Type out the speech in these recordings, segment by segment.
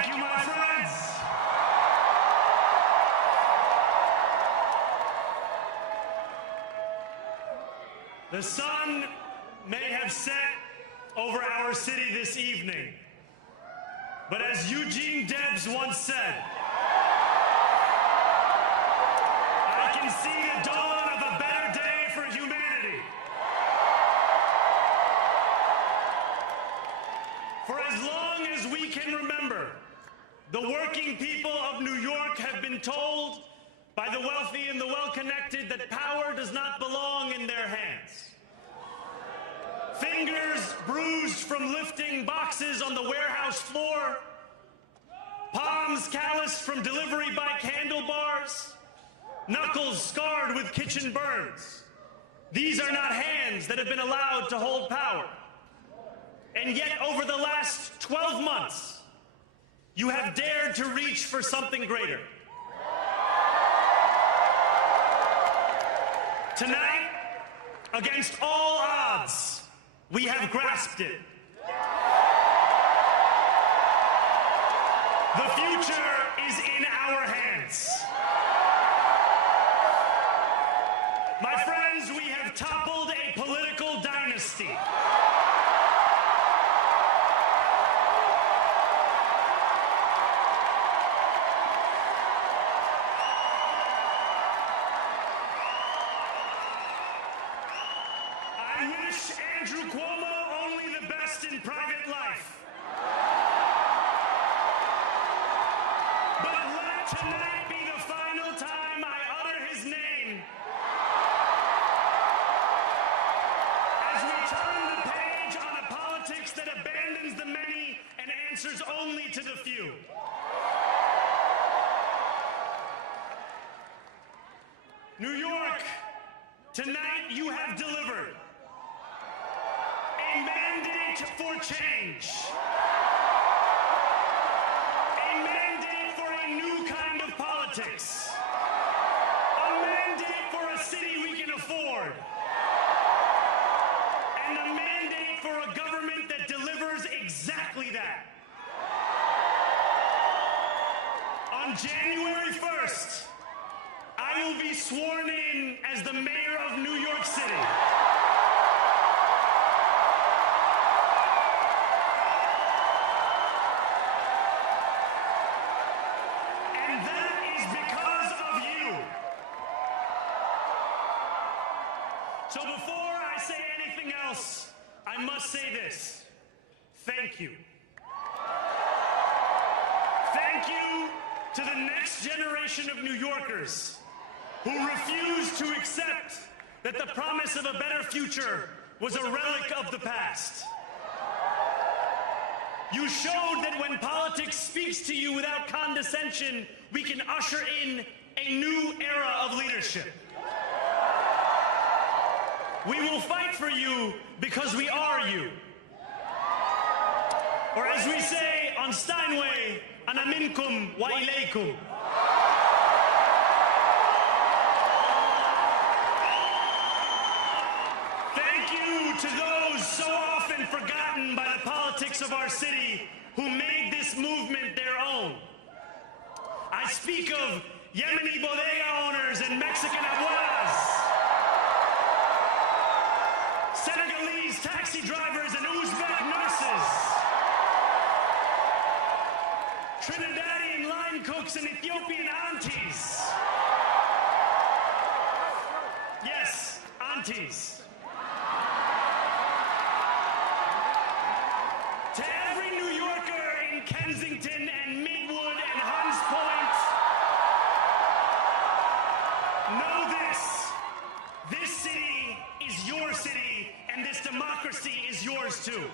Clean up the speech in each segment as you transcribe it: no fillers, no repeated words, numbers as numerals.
Thank you, my friends. The sun may have set over our city this evening, but as Eugene Debs once said, I can see the dawn of a better day for humanity. For as long as we can remember, the working people of New York have been told by the wealthy and the well-connected that power does not belong in their hands. Fingers bruised from lifting boxes on the warehouse floor, palms calloused from delivery bike handlebars, knuckles scarred with kitchen burns. These are not hands that have been allowed to hold power. And yet, over the last 12 months, you have dared to reach for something greater. Tonight, against all odds, we have grasped it. The future is in our hands. My friends, we have toppled a political dynasty. I wish Andrew Cuomo only the best in private life. But let tonight be the final time I utter his name as we turn the page on a politics that abandons the many and answers only to the few. New York, tonight you have delivered a mandate for change. A mandate for a new kind of politics. A mandate for a city we can afford. And a mandate for a government that delivers exactly that. On January 1st, I will be sworn in as the mayor of New York City. And that is because of you. So before I say anything else, I must say this. Thank you. Thank you to the next generation of New Yorkers who refused to accept that the promise of a better future was a relic of the past. You showed that when politics speaks to you without condescension, we can usher in a new era of leadership. We will fight for you because we are you. Or as we say on Steinway, ana minkum wa ilaykum. Thank you to those so often forgotten by the politics of our city who made this movement their own. I speak of Yemeni bodega owners and Mexican abuelas, Senegalese taxi drivers and Uzbek nurses, Trinidadian line cooks and Ethiopian aunties. Yes, aunties. To every New Yorker in Kensington and Midwood and Hunts Point, know this. This city is your city, and this democracy is yours too.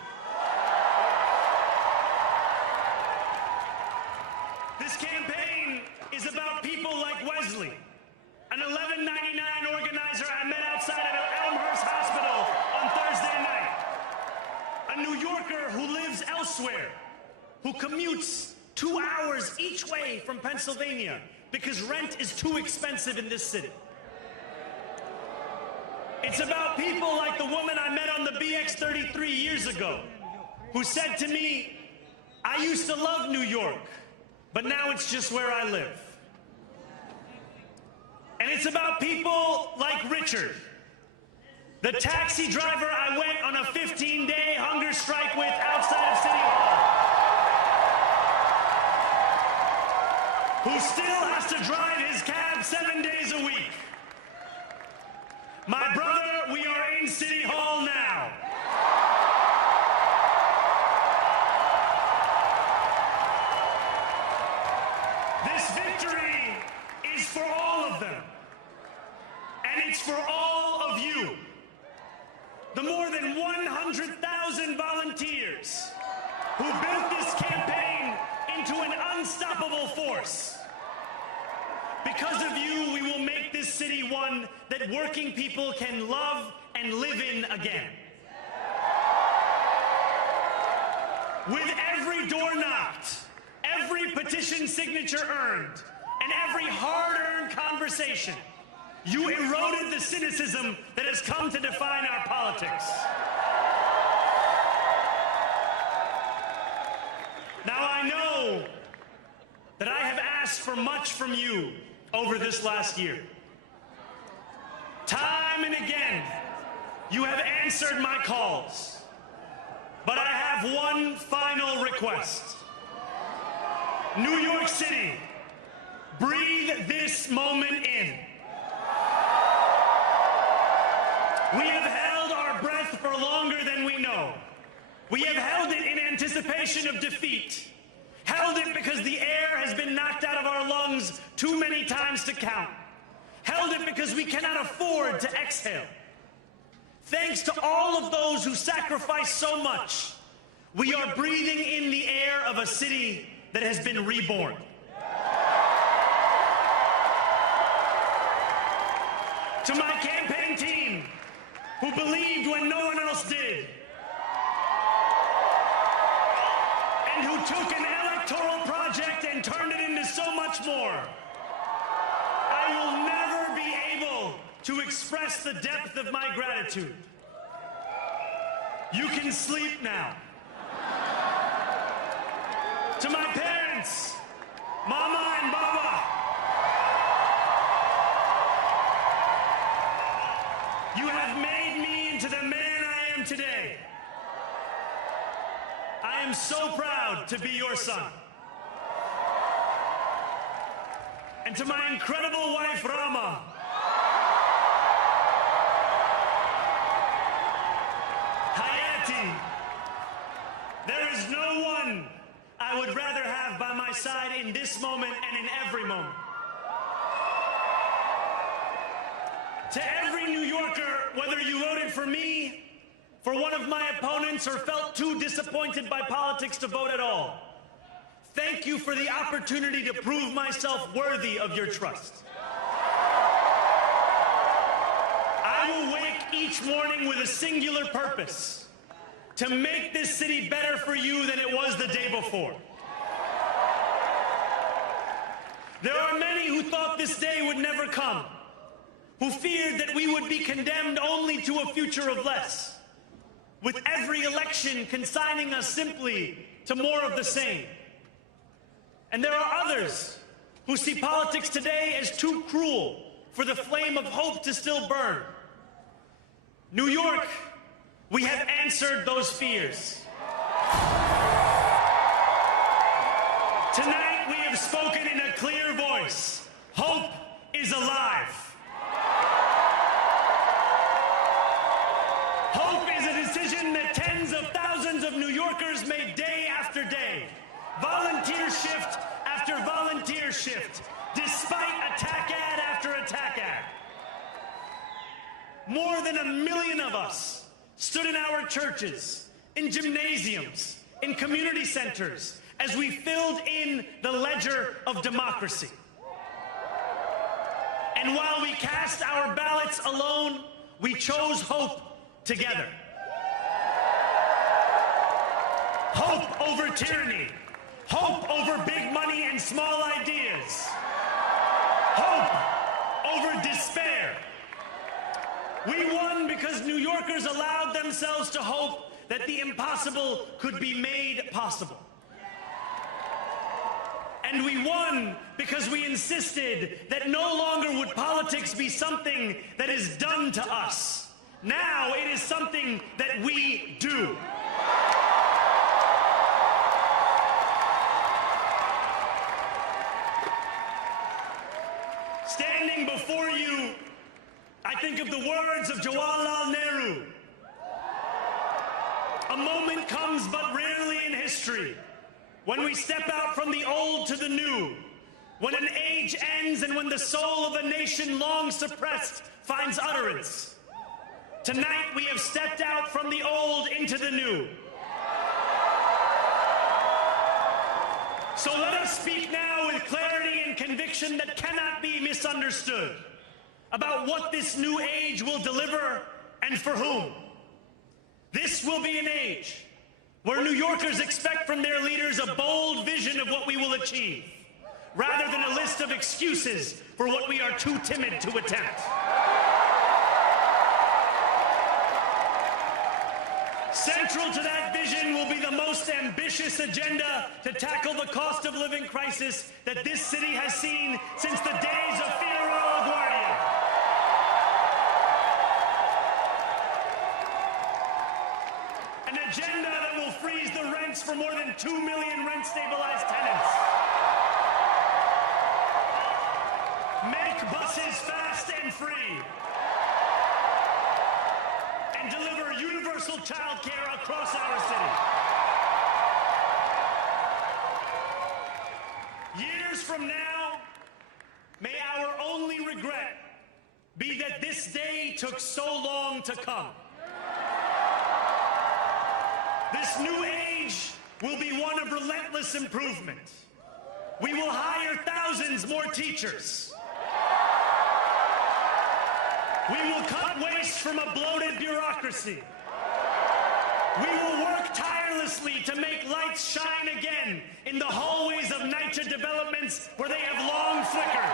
This campaign is about people like Wesley, an 1199 organizer I met outside of Elmhurst Hospital on Thursday night. A New Yorker who lives elsewhere, who commutes 2 hours each way from Pennsylvania because rent is too expensive in this city. It's about people like the woman I met on the BX-33 years ago, who said to me, I used to love New York, but now it's just where I live. And it's about people like Richard, the taxi driver I went on a 15-day hunger strike with outside of City Hall, who still has to drive his cab 7 days a week. My brother, we are in City Hall now. This victory is for all of them. And it's for all of you. The more than 100,000 volunteers who built this campaign into an unstoppable force. Because of you, we will make this city one that working people can love and live in again. With every door knocked, every petition signature earned, and every hard-earned conversation, you eroded the cynicism that has come to define our politics. Now, I know that I have asked for much from you over this last year. Time and again, you have answered my calls. But I have one final request. New York City, breathe this moment in. We have held our breath for longer than we know. We have held it in anticipation of defeat. Held it because the air has been knocked out of our lungs too many times to count. Held it because we cannot afford to exhale. Thanks to all of those who sacrificed so much, we are breathing in the air of a city that has been reborn. To my campaign team, who believed when no one else did, and who took an electoral project and turned it into so much more, I will never be able to express the depth of my gratitude. You can sleep now. To my parents, Mama and Baba, you have made me into the man I am today. I am so proud to be your son. And to my incredible wife, Rama, Hayati, there is no one I would rather have by my side in this moment and in every moment. To every New Yorker, whether you voted for me, for one of my opponents, or felt too disappointed by politics to vote at all, thank you for the opportunity to prove myself worthy of your trust. I will wake each morning with a singular purpose: to make this city better for you than it was the day before. There are many who thought this day would never come, who feared that we would be condemned only to a future of less, with every election consigning us simply to more of the same. And there are others who see politics today as too cruel for the flame of hope to still burn. New York, we have answered those fears. Tonight we have spoken in a clear voice. Hope is alive. Hope is a decision that tens of thousands of New Yorkers made day after day, volunteer shift after volunteer shift, despite attack ad after attack ad. More than 1 million of us stood in our churches, in gymnasiums, in community centers, as we filled in the ledger of democracy. And while we cast our ballots alone, we chose hope together. Hope over tyranny. Hope over big money and small ideas. Hope over despair. We won because New Yorkers allowed themselves to hope that the impossible could be made possible. And we won because we insisted that no longer would politics be something that is done to us. Now it is something that we do. Standing before you, I think of the words of Jawaharlal Nehru. A moment comes but rarely in history when we step out from the old to the new, when an age ends and when the soul of a nation long suppressed finds utterance. Tonight we have stepped out from the old into the new. So let us speak now with clarity and conviction that cannot be misunderstood about what this new age will deliver and for whom. This will be an age where New Yorkers expect from their leaders a bold vision of what we will achieve, rather than a list of excuses for what we are too timid to attempt. Central to that vision will be the most ambitious agenda to tackle the cost of living crisis that this city has seen since the days of Figueroa LaGuardia. An agenda that will freeze the rents for more than 2 million rent-stabilized tenants. Make buses fast and free. And deliver universal child care across our city. Years from now, may our only regret be that this day took so long to come. This new age will be one of relentless improvement. We will hire thousands more teachers. We will cut waste from a bloated bureaucracy. We will work tirelessly to make lights shine again in the hallways of NYCHA developments where they have long flickered.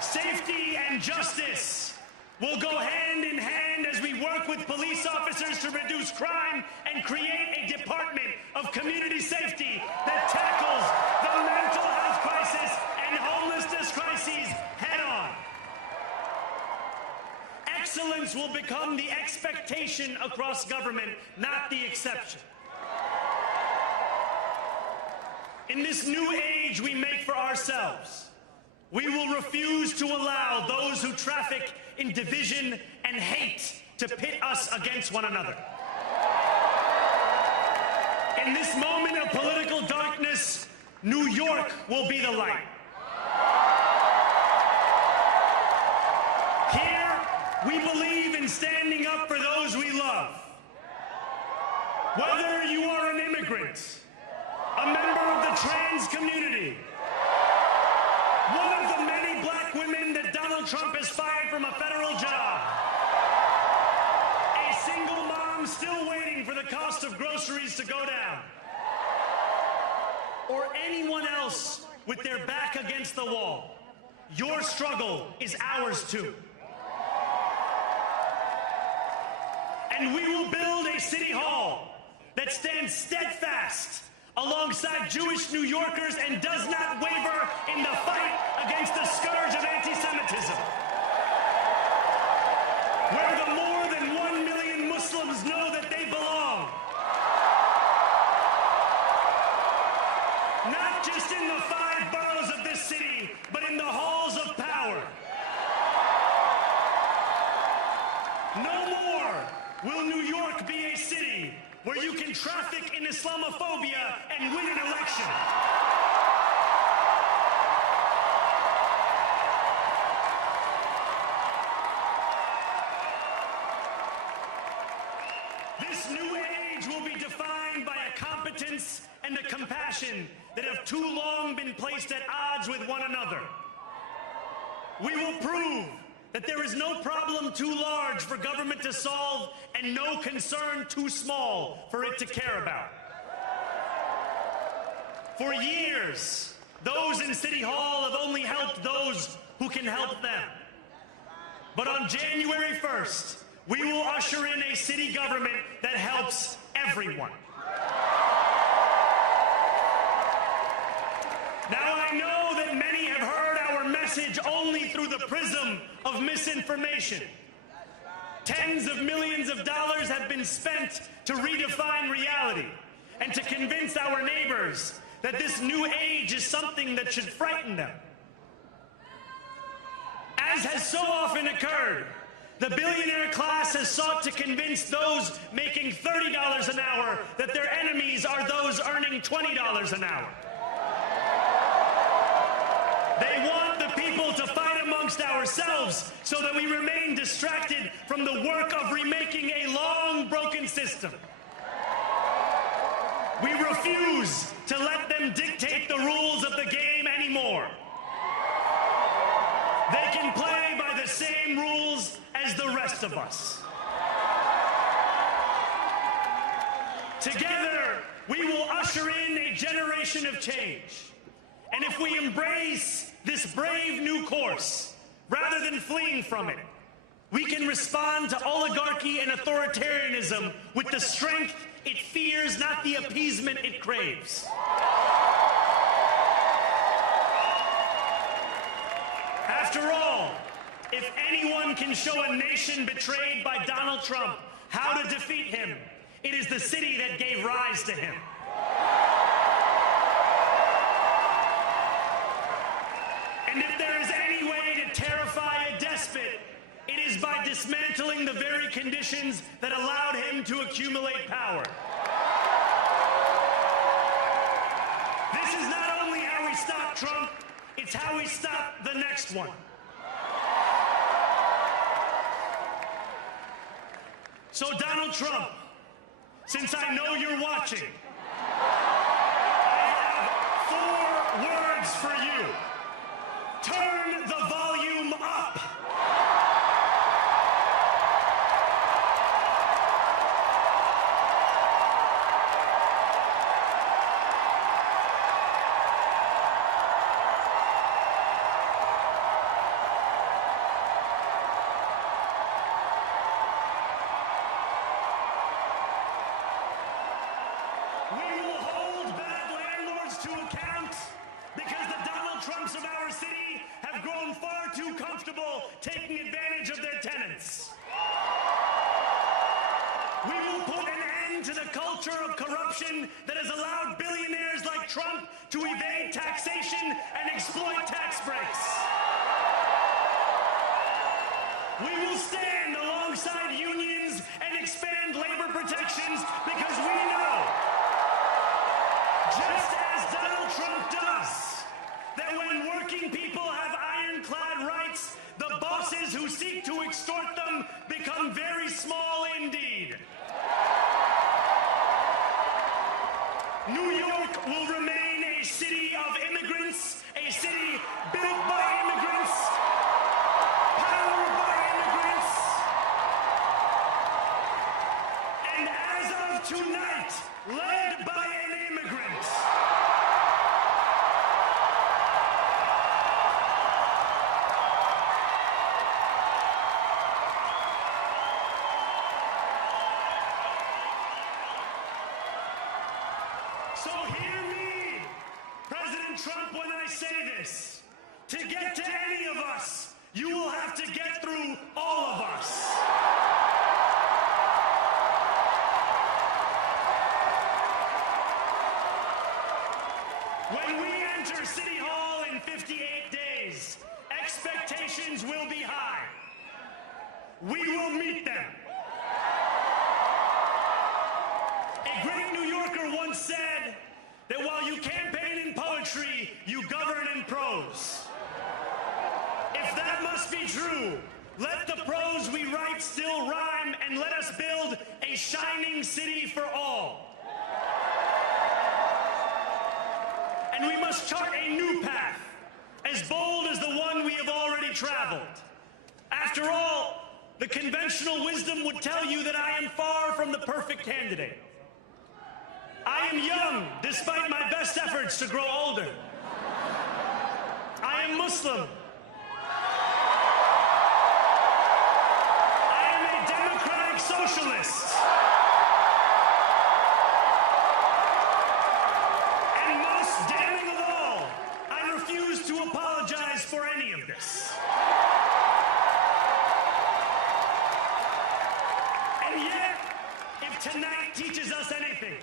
Safety and justice will go hand in hand as we work with police officers to reduce crime and create a department of community safety that tackles the mental health crisis and homelessness crises head on. Excellence will become the expectation across government, not the exception. In this new age we make for ourselves, we will refuse to allow those who traffic in division and hate to pit us against one another. In this moment of political darkness, New York will be the light. Here, we believe in standing up for those we love. Whether you are an immigrant, a member of the trans community, one of the many black women that Donald Trump has fired from a federal job, a single mom still waiting for the cost of groceries to go down, or anyone else with their back against the wall, your struggle is ours too. And we will build a city hall that stands steadfast alongside Jewish New Yorkers and does not waver in the fight against the scourge of anti-Semitism. Where the more than 1 million Muslims know that they belong. Not just in the 5 boroughs of this city, but in the halls of power. No more will New York be a city where you can traffic in Islamophobia and win an election. This new age will be defined by a competence and a compassion that have too long been placed at odds with one another. We will prove that there is no problem too large for government to solve and no concern too small for it to care about. For years, those in City Hall have only helped those who can help them. But on January 1st, we will usher in a city government that helps everyone. Now, I know that many have heard our message only through the prism of misinformation. Tens of millions of dollars have been spent to redefine reality and to convince our neighbors that this new age is something that should frighten them. As has so often occurred, the billionaire class has sought to convince those making $30 an hour that their enemies are those earning $20 an hour. They want the people to fight amongst ourselves so that we remain distracted from the work of remaking a long broken system. We refuse to let them dictate the rules of the game anymore. They can play by the same rules as the rest of us. Together, we will usher in a generation of change. And if we embrace this brave new course, rather than fleeing from it, we can respond to oligarchy and authoritarianism with the strength it fears, not the appeasement it craves. After all, if anyone can show a nation betrayed by Donald Trump how to defeat him, it is the city that gave rise to him. And if there is any way to terrify a despot, it is by dismantling the very conditions that allowed him to accumulate power. This is not only how we stop Trump, it's how we stop the next one. So Donald Trump, since I know you're watching, I have 4 words for you. Turn the volume up. We will hold bad landlords to account because the Donald Trumps of our city have grown far too comfortable taking advantage of their tenants. We will put an end to the culture of corruption that has allowed billionaires like Trump to evade taxation and exploit tax breaks. We will stand alongside unions and expand labor protections because we know, just as Donald Trump does, that when working people have ironclad rights, the bosses who seek to extort them become very small indeed. New York will remain a city of immigrants, a city built by immigrants, powered by immigrants, and as of tonight, led by an immigrant. So hear me, President Trump, when I say this. To get to any of us, you will have to get through all of us. When we enter City Hall in 58 days, expectations will be high. We will meet them. A great New Yorker once said that while you campaign in poetry, you govern in prose. If that must be true, let the prose we write still rhyme, and let us build a shining city for all. And we must chart a new path, as bold as the one we have already traveled. After all, the conventional wisdom would tell you that I am far from the perfect candidate. I am young, despite my best efforts to grow older. I am Muslim. I am a democratic socialist. And most damning of all, If tonight teaches us anything,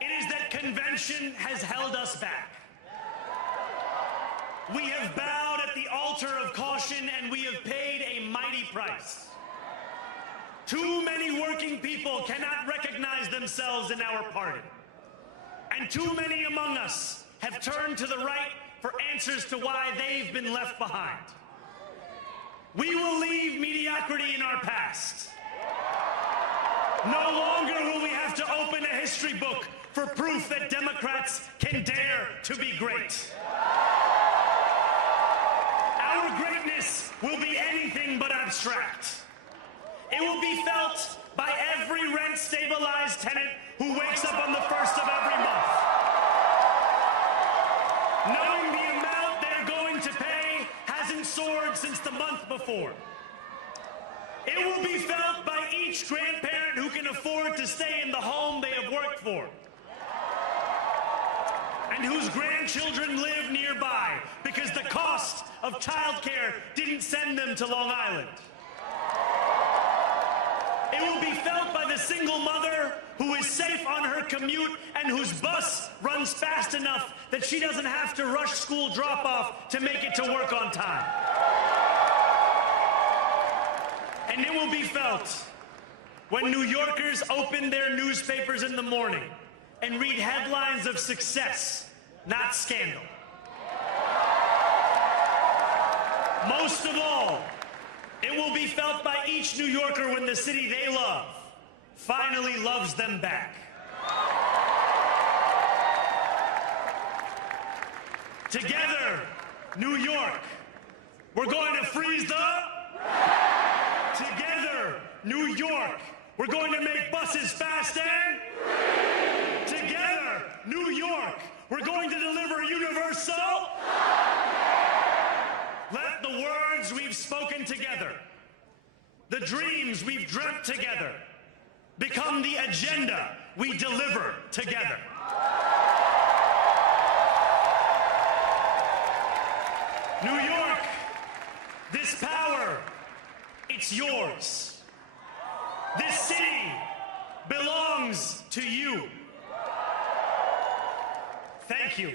it is that convention has held us back. We have bowed at the altar of caution, and we have paid a mighty price. Too many working people cannot recognize themselves in our party. And too many among us have turned to the right for answers to why they've been left behind. We will leave mediocrity in our past. No longer will we have to open a history book for proof that Democrats can dare to be great. Our greatness will be anything but abstract. It will be felt by every rent-stabilized tenant who wakes up on the first of every month, knowing the amount they're going to pay hasn't soared since the month before. It will be felt by each grandparent who can afford to stay in the home they have worked for, and whose grandchildren live nearby because the cost of childcare didn't send them to Long Island. It will be felt by the single mother who is safe on her commute and whose bus runs fast enough that she doesn't have to rush school drop-off to make it to work on time. And it will be felt when New Yorkers open their newspapers in the morning and read headlines of success, not scandal. Most of all, it will be felt by each New Yorker when the city they love finally loves them back. Together, New York, we're going to freeze the... Together, New York, we're going to make buses fast and... Together, New York, we're going to deliver universal... Let the words we've spoken together, the dreams we've dreamt together, become the agenda we deliver together. New York, this power, it's yours. This city belongs to you. Thank you.